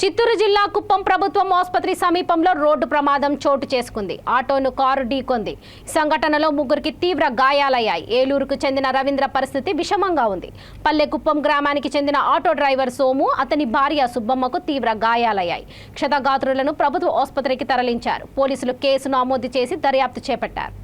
చిత్తూరు జిల్లా కుప్పం ప్రభుత్వం ఆసుపత్రి సమీపంలో రోడ్డు ప్రమాదం చోటు చేసుకుంది. ఆటోను కారు ఢీకొంది. సంఘటనలో ముగ్గురికి తీవ్ర గాయాలయ్యాయి. ఏలూరుకు చెందిన రవీంద్ర పరిస్థితి విషమంగా ఉంది. పల్లె కుప్పం గ్రామానికి చెందిన ఆటో డ్రైవర్ సోము, అతని భార్య సుబ్బమ్మకు తీవ్ర గాయాలయ్యాయి. క్షతగాత్రులను ప్రభుత్వ ఆసుపత్రికి తరలించారు. పోలీసులు కేసు నమోదు చేసి దర్యాప్తు చేపట్టారు.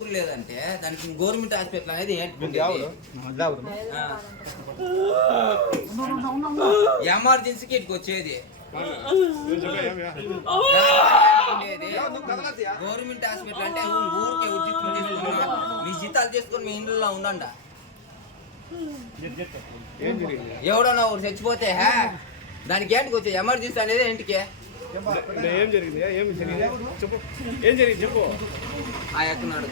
లేదంటే దానికి గవర్నమెంట్ హాస్పిటల్ అనేది ఎమర్జెన్సీకి ఇటుకు వచ్చేది గవర్నమెంట్ హాస్పిటల్ అంటే ఊరికే ఉద్యోగం చేసుకుని మీ జీతాలు చేసుకుని మీ ఇంట్లో ఉందంట. ఎవడన్నా ఊరు చచ్చిపోతే దానికి ఏంటికి వచ్చే ఎమర్జెన్సీ అనేది ఇంటికి ఏం జరిగింది చెప్పు ఏం జరిగింది చెప్పు ఆ ఎక్కడున్నాడు.